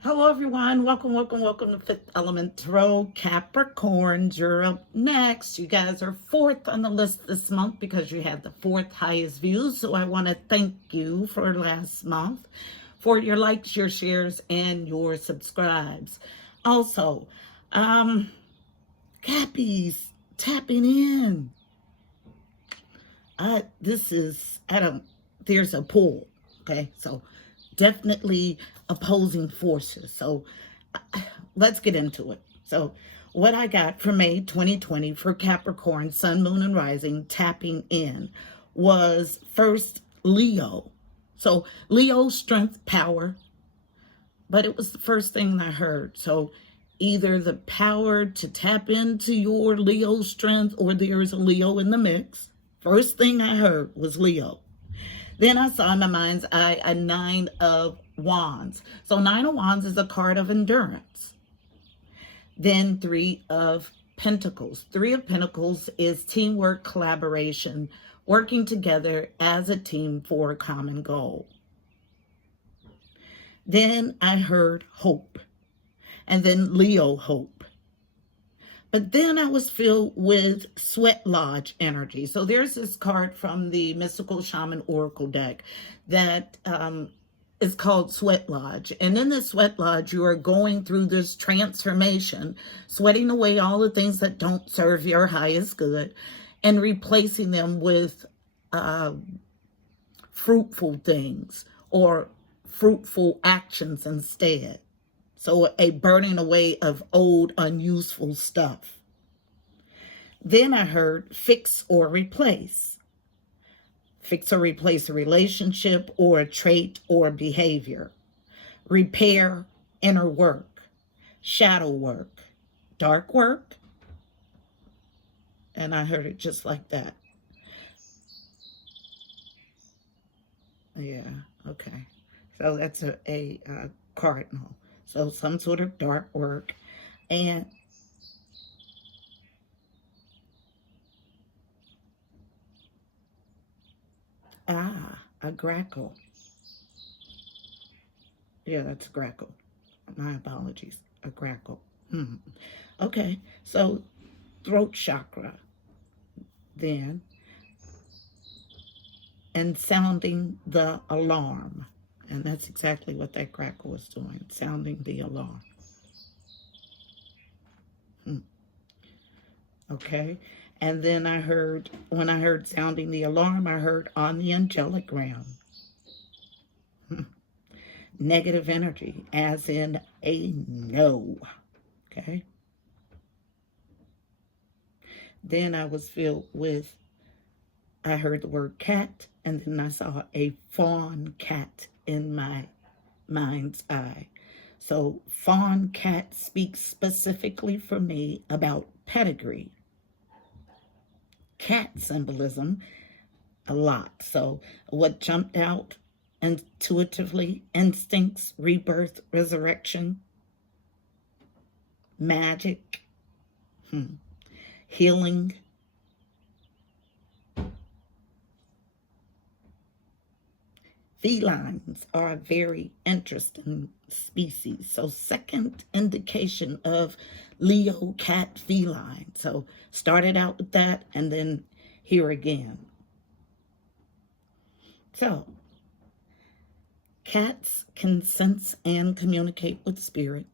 Hello, everyone. Welcome to Fifth Element Tarot Capricorns. You're up next. You guys are fourth on the list this month because you had the fourth highest views. So I want to thank you for last month for your likes, your shares, and your subscribes. Also, Cappies tapping in. There's a pull. Okay, so definitely opposing forces. So let's get into it. So, what I got for May 2020 for Capricorn, Sun, Moon, and Rising tapping in was first Leo. So, Leo, strength, power, but it was the first thing I heard. So, either the power to tap into your Leo strength or there is a Leo in the mix. First thing I heard was Leo. Then I saw in my mind's eye a Nine of Wands. So Nine of Wands is a card of endurance. Then Three of Pentacles. Three of Pentacles is teamwork, collaboration, working together as a team for a common goal. Then I heard hope. And then Leo hope. But then I was filled with Sweat Lodge energy. So there's this card from the Mystical Shaman Oracle deck that is called Sweat Lodge. And in the Sweat Lodge, you are going through this transformation, sweating away all the things that don't serve your highest good and replacing them with fruitful things or fruitful actions instead. So a burning away of old, unuseful stuff. Then I heard fix or replace. Fix or replace a relationship or a trait or behavior. Repair, inner work, shadow work, dark work. And I heard it just like that. Yeah, okay. So that's a cardinal. So some sort of dark work. And a grackle. Yeah, that's a grackle. My apologies. A grackle. Okay, so throat chakra then, and sounding the alarm. And that's exactly what that crackle was doing, sounding the alarm. Okay, and then when I heard sounding the alarm, I heard on the angelic realm. Negative energy, as in a no. Okay. Then I was filled with, I heard the word cat, and then I saw a fawn cat in my mind's eye. So fawn cat speaks specifically for me about pedigree. Cat symbolism a lot. So what jumped out intuitively, instincts, rebirth, resurrection, magic, healing. Felines are a very interesting species. So second indication of Leo cat feline. So started out with that and then here again. So cats can sense and communicate with spirit.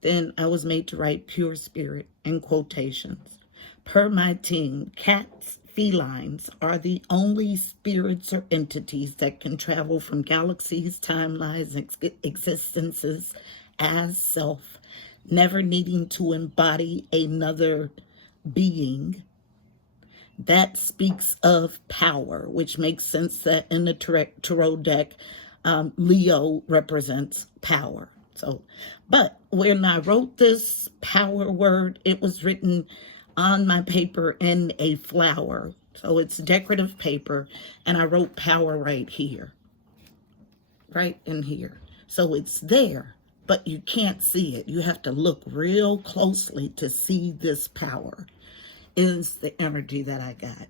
Then I was made to write pure spirit in quotations. Per my team, cats, felines are the only spirits or entities that can travel from galaxies, timelines, existences as self, never needing to embody another being. That speaks of power, which makes sense that in the tarot deck, Leo represents power. So, but when I wrote this power word, it was written on my paper in a flower. So it's decorative paper, and I wrote power right here, right in here. So it's there, but you can't see it. You have to look real closely to see this power. Is the energy that I got.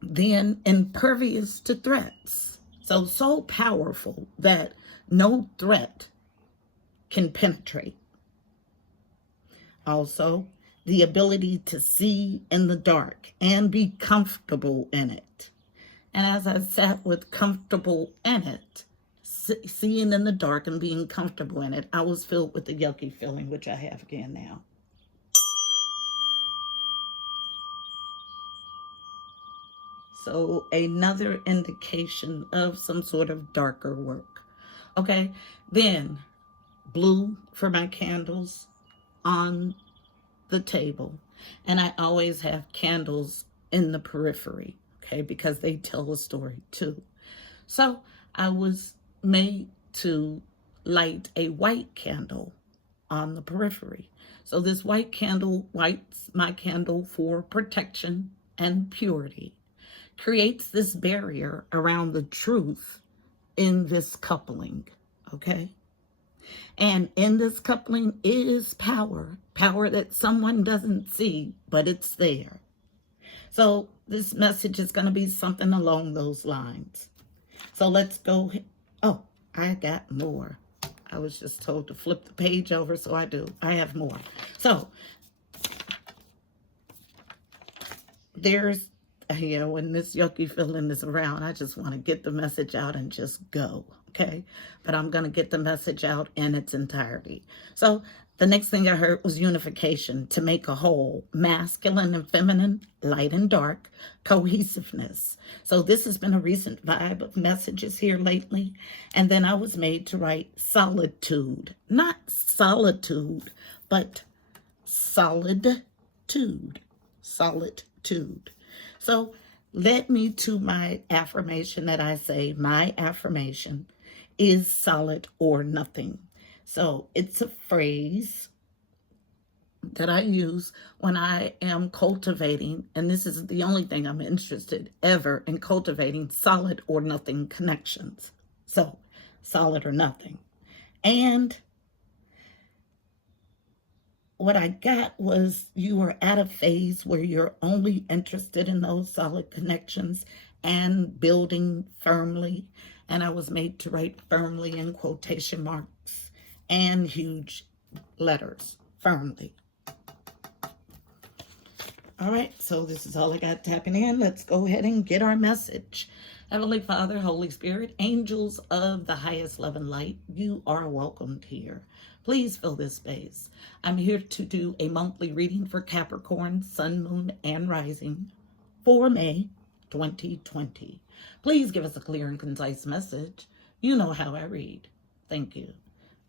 Then impervious to threats. So powerful that no threat can penetrate. Also, the ability to see in the dark and be comfortable in it. And as I sat with comfortable in it, seeing in the dark and being comfortable in it, I was filled with the yucky feeling, which I have again now. So another indication of some sort of darker work. Okay, then blue for my candles on the table. And I always have candles in the periphery, okay, because they tell a story too. So I was made to light a white candle on the periphery. So this white candle lights my candle for protection and purity, creates this barrier around the truth in this coupling, okay? And in this coupling is power that someone doesn't see, but it's there. So this message is going to be something along those lines. So let's go. Oh, I got more. I was just told to flip the page over, so I do. I have more. So there's, when this yucky feeling is around, I just want to get the message out and just go, okay? But I'm going to get the message out in its entirety. So the next thing I heard was unification, to make a whole, masculine and feminine, light and dark, cohesiveness. So this has been a recent vibe of messages here lately. And then I was made to write solitude, not solitude, but solitude. So led me to my affirmation that I say, my affirmation is solid or nothing. So it's a phrase that I use when I am cultivating, and this is the only thing I'm interested ever in, cultivating solid or nothing connections. So solid or nothing. And what I got was, you are at a phase where you're only interested in those solid connections and building firmly. And I was made to write firmly in quotation marks and huge letters, firmly. All right, so this is all I got tapping in. Let's go ahead and get our message. Heavenly Father, Holy Spirit, angels of the highest love and light, you are welcomed here. Please fill this space. I'm here to do a monthly reading for Capricorn, Sun, Moon, and Rising for May 2020. Please give us a clear and concise message. You know how I read. Thank you.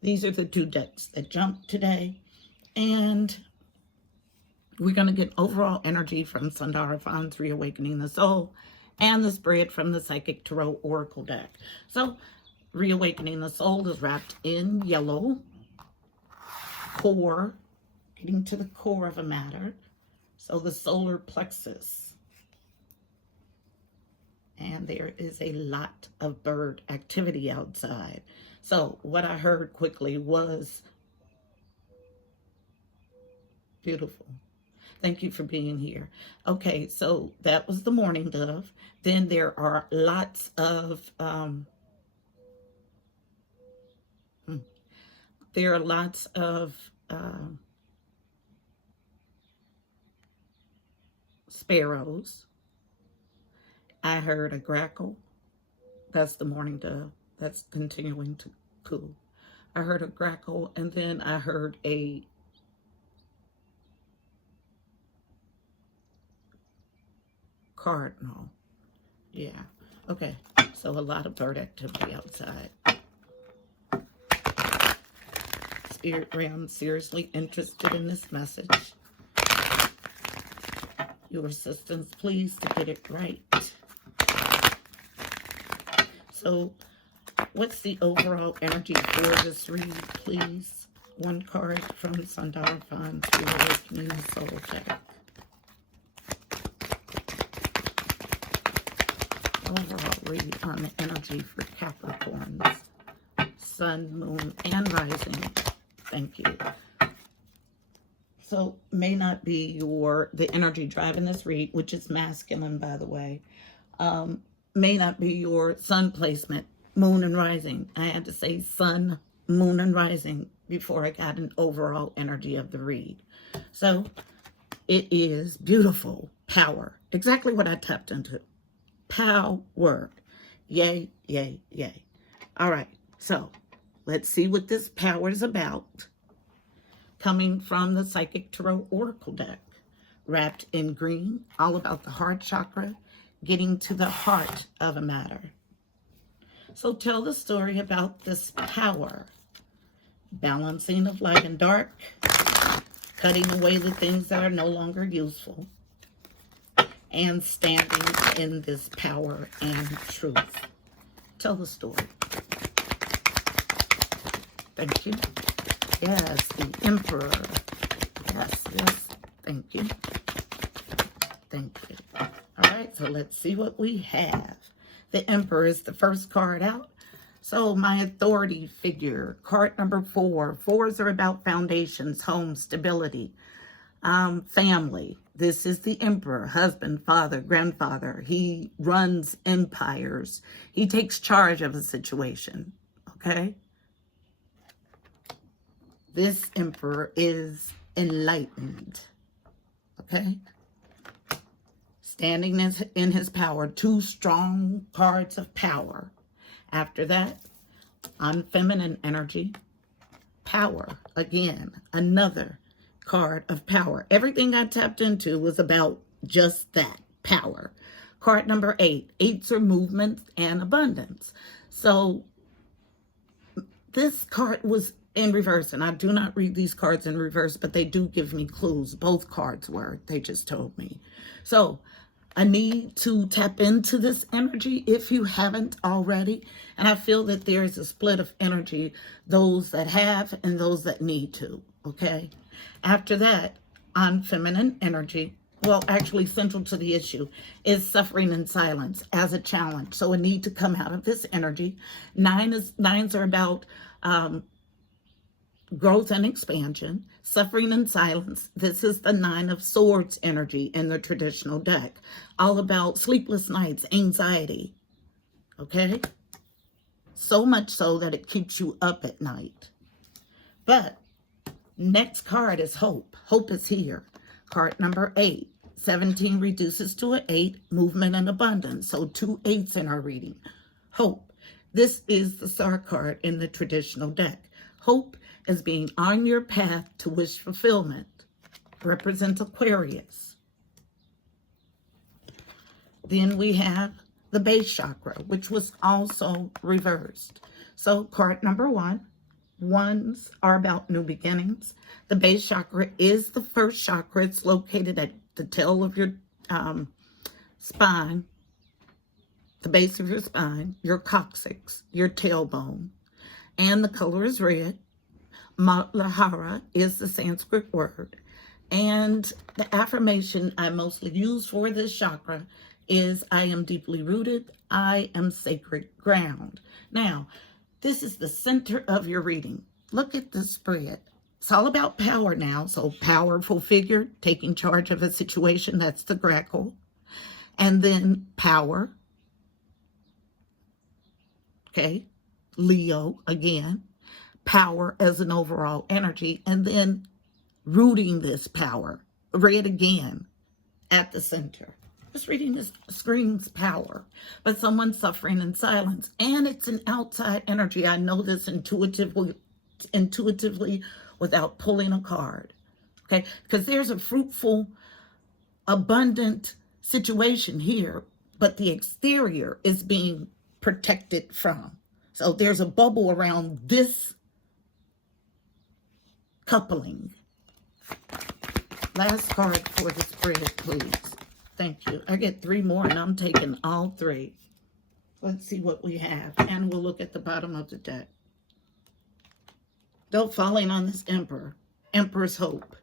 These are the two decks that jumped today, and we're going to get overall energy from Sundarafon's Reawakening the Soul and the spread from the Psychic Tarot Oracle deck. So, Reawakening the Soul is wrapped in yellow, core, getting to the core of a matter. So, the solar plexus. And there is a lot of bird activity outside. So, what I heard quickly was beautiful. Thank you for being here. Okay, so that was the mourning dove. Then there are lots of sparrows. I heard a grackle. That's the mourning dove. That's continuing to coo. I heard a grackle, and then I heard a cardinal. Yeah. Okay. So a lot of bird activity outside. Spirit realm, seriously interested in this message. Your assistance, please, to get it right. So, what's the overall energy for this read, please? One card from Sundarafon's Reawakening the Soul deck. Overall read on the energy for Capricorns, Sun, Moon, and Rising. Thank you. So, may not be the energy driving this read, which is masculine, by the way. may not be your sun placement, moon and rising. I had to say sun, moon, and rising before I got an overall energy of the read. So it is beautiful. Power. Exactly what I tapped into. Power. Yay, yay, yay. All right. So let's see what this power is about. Coming from the Psychic Tarot Oracle deck. Wrapped in green. All about the heart chakra. Getting to the heart of a matter. So tell the story about this power. Balancing of light and dark. Cutting away the things that are no longer useful. And standing in this power and truth. Tell the story. Thank you. Yes, the Emperor. Yes, yes. Thank you. Thank you. All right, so let's see what we have. The Emperor is the first card out. So my authority figure, card number 4. 4s are about foundations, home, stability, family. This is the Emperor, husband, father, grandfather. He runs empires. He takes charge of a situation, okay? This Emperor is enlightened, okay? Standing in his power, 2 strong cards of power. After that, unfeminine energy, power. Again, another card of power. Everything I tapped into was about just that, power. Card number 8. 8s are movement and abundance. So this card was in reverse, and I do not read these cards in reverse, but they do give me clues. Both cards were. They just told me. So I need to tap into this energy if you haven't already. And I feel that there's a split of energy, those that have and those that need to, okay? After that, on feminine energy, well, actually central to the issue, is suffering in silence as a challenge. So a need to come out of this energy. 9s are about growth and expansion, suffering in silence. This is the 9 of Swords energy in the traditional deck. All about sleepless nights, anxiety, okay? So much so that it keeps you up at night. But next card is hope. Hope is here. Card number 8. 17 reduces to an 8, movement and abundance. So 2 8s in our reading. Hope. This is the star card in the traditional deck. Hope as being on your path to wish fulfillment. Represents Aquarius. Then we have the base chakra, which was also reversed. So card number 1. 1s are about new beginnings. The base chakra is the first chakra. It's located at the tail of your spine, the base of your spine, your coccyx, your tailbone. And the color is red. Matlahara is the Sanskrit word. And the affirmation I mostly use for this chakra is, I am deeply rooted. I am sacred ground. Now, this is the center of your reading. Look at the spread. It's all about power now. So powerful figure, taking charge of a situation. That's the grackle. And then power. Okay. Leo again. Power as an overall energy. And then rooting this power. Red again at the center. This reading is screams power, but someone's suffering in silence, and it's an outside energy. I know this intuitively without pulling a card, okay? Because there's a fruitful, abundant situation here, but the exterior is being protected from. So there's a bubble around this coupling. Last card for the spread, please. Thank you. I get 3 more, and I'm taking all 3. Let's see what we have, and we'll look at the bottom of the deck. Don't falling on this Emperor. Emperor's hope.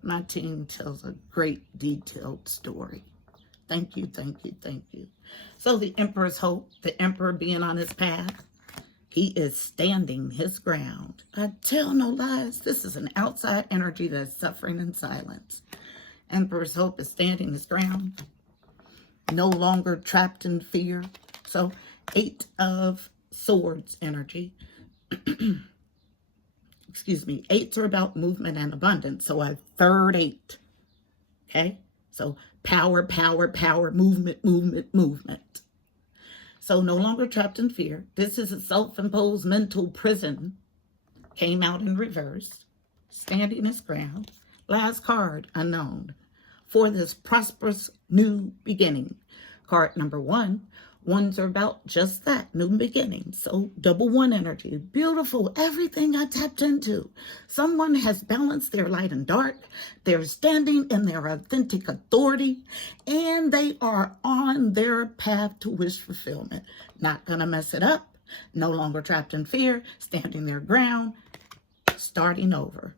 My team tells a great detailed story. Thank you, thank you, thank you. So the Emperor's hope, the Emperor being on his path, he is standing his ground. I tell no lies. This is an outside energy that's suffering in silence. Emperor's hope is standing his ground. no longer trapped in fear. So 8 of Swords energy. Excuse me. 8s are about movement and abundance. So a third 8. Okay. So power, power, power, movement, movement, movement. So no longer trapped in fear. This is a self-imposed mental prison. Came out in reverse. Standing his ground. Last card, unknown. For this prosperous new beginning. Card number 1. 1s are about just that, new beginning. So double 1 energy. Beautiful. Everything I tapped into. Someone has balanced their light and dark. They're standing in their authentic authority. And they are on their path to wish fulfillment. Not going to mess it up. No longer trapped in fear. Standing their ground. Starting over.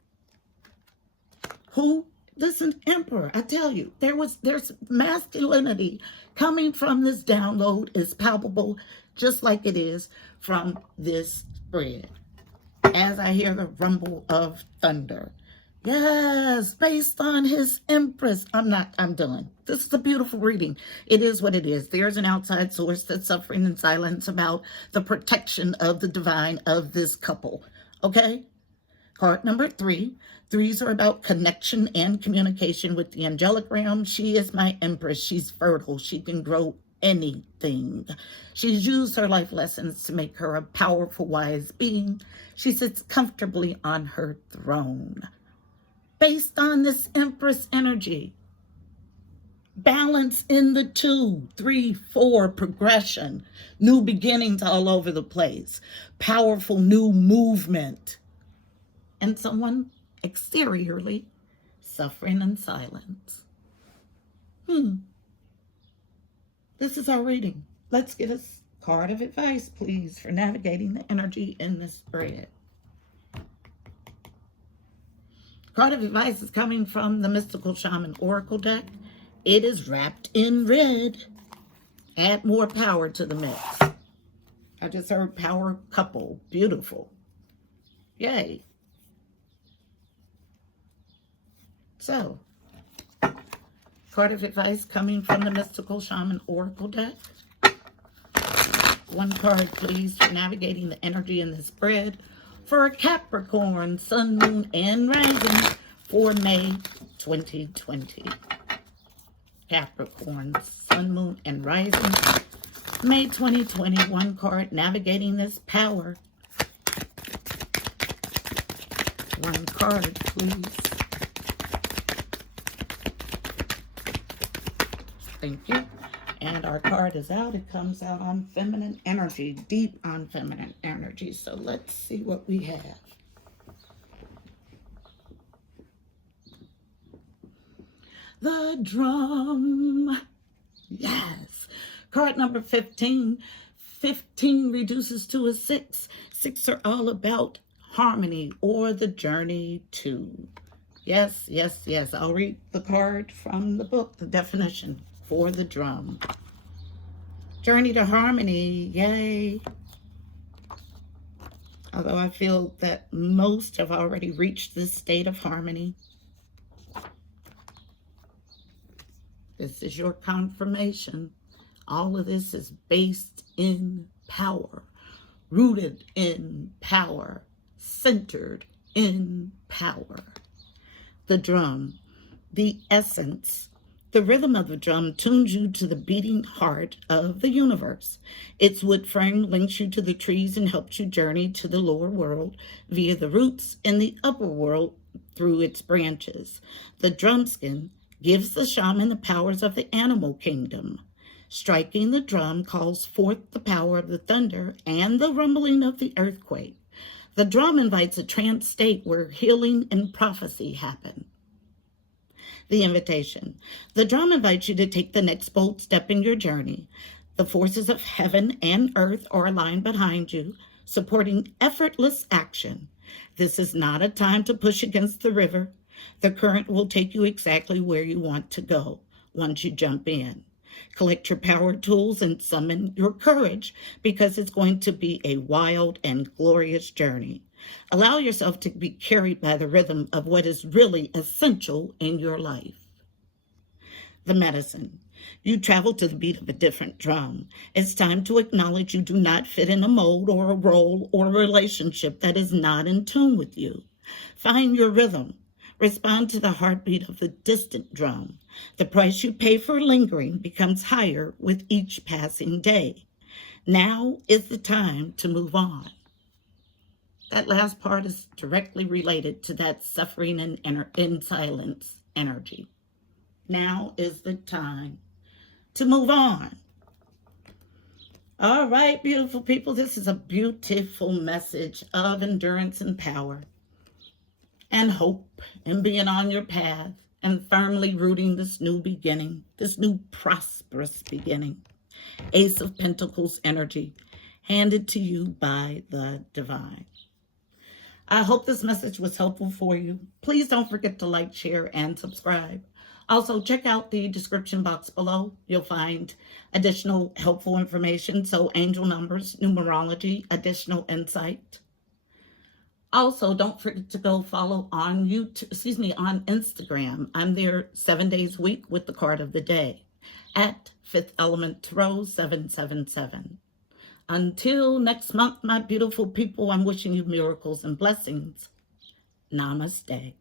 Who? Listen, Emperor, I tell you, there's masculinity coming from this download is palpable, just like it is from this spread. As I hear the rumble of thunder. Yes, based on his Empress. I'm done. This is a beautiful reading. It is what it is. There's an outside source that's suffering in silence about the protection of the divine of this couple. Okay? Card number 3. 3s are about connection and communication with the angelic realm. She is my Empress. She's fertile. She can grow anything. She's used her life lessons to make her a powerful, wise being. She sits comfortably on her throne. Based on this Empress energy, balance in the 2, 3, 4 progression, new beginnings all over the place, powerful new movement. And someone exteriorly suffering in silence. This is our reading. Let's get a card of advice, please, for navigating the energy in this spread. Card of advice is coming from the Mystical Shaman Oracle deck. It is wrapped in red. Add more power to the mix. I just heard power couple. Beautiful. Yay. So, card of advice coming from the Mystical Shaman Oracle deck. 1 card, please, for navigating the energy in the spread for a Capricorn, Sun, Moon, and Rising for May 2020. Capricorn, Sun, Moon, and Rising, May 2020. 1 card, navigating this power. 1 card, please. Thank you. And our card is out. It comes out on feminine energy, deep on feminine energy. So let's see what we have. The drum. Yes. Card number 15. 15 reduces to a 6. 6 are all about harmony or the journey to. Yes, yes, yes. I'll read the card from the book, the definition. For the drum. Journey to harmony, yay. Although I feel that most have already reached this state of harmony. This is your confirmation. All of this is based in power, rooted in power, centered in power. The drum, the essence. The rhythm of the drum tunes you to the beating heart of the universe. Its wood frame links you to the trees and helps you journey to the lower world via the roots and the upper world through its branches. The drum skin gives the shaman the powers of the animal kingdom. Striking the drum calls forth the power of the thunder and the rumbling of the earthquake. The drum invites a trance state where healing and prophecy happen. The invitation. The drum invites you to take the next bold step in your journey. The forces of heaven and earth are aligned behind you, supporting effortless action. This is not a time to push against the river. The current will take you exactly where you want to go once you jump in. Collect your power tools and summon your courage because it's going to be a wild and glorious journey. Allow yourself to be carried by the rhythm of what is really essential in your life. The medicine. You travel to the beat of a different drum. It's time to acknowledge you do not fit in a mold or a role or a relationship that is not in tune with you. Find your rhythm. Respond to the heartbeat of the distant drum. The price you pay for lingering becomes higher with each passing day. Now is the time to move on. That last part is directly related to that suffering and in silence energy. Now is the time to move on. All right, beautiful people, this is a beautiful message of endurance and power and hope and being on your path and firmly rooting this new beginning, this new prosperous beginning. Ace of Pentacles energy handed to you by the divine. I hope this message was helpful for you. Please don't forget to like, share, and subscribe. Also, check out the description box below. You'll find additional helpful information. So angel numbers, numerology, additional insight. Also, don't forget to go follow on on Instagram. I'm there 7 days a week with the card of the day at Fifth Element Tarot 777. Until next month, my beautiful people, I'm wishing you miracles and blessings. Namaste.